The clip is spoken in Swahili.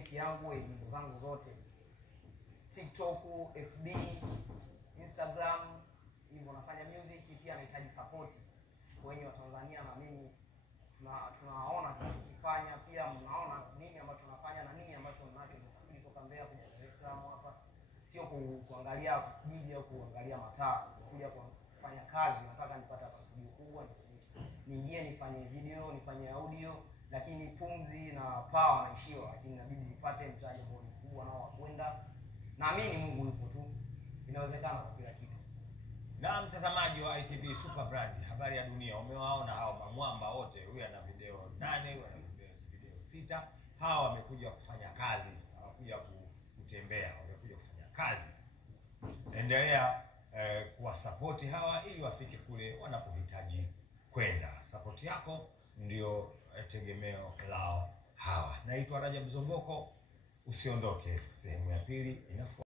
music yangu, nyimbo zangu zote. TikTok, FB, Instagram, hivyo nafanya music, pia nahitaji support wenye wa Tanzania na mimi tunaona tunakifanya, pia mnaona nini ambacho tunafanya na nini ambacho mnacho msafiri kutoka Mbeya kuja Dar es Salaam hapa. Sio kuangalia jiji au kuangalia mataa, kuja kufanya kazi. Nataka nipate hapa studio kubwa, niingie nifanye video, nifanye audio, lakini pumzi na power naishiwa, lakini inabidi nipate mtaji mkubwa nao wa kwenda. Naamini Mungu yupo tu. Inawezekana kwa kila kitu. Na mtazamaji wa ITV Super Brand, habari ya dunia, umewaona hao mamwamba wote. Huyu ana video 8, huyu ana video 6. Hawa wamekuja kufanya kazi, hawakuja kutembea, wamekuja kufanya kazi. Endelea kuwasapoti hawa ili wafike kule wanapohitaji kwenda. Support yako ndio tegemeo lao hawa. Naitwa Rajab Zomboko, usiondoke. Sehemu ya pili inafuata.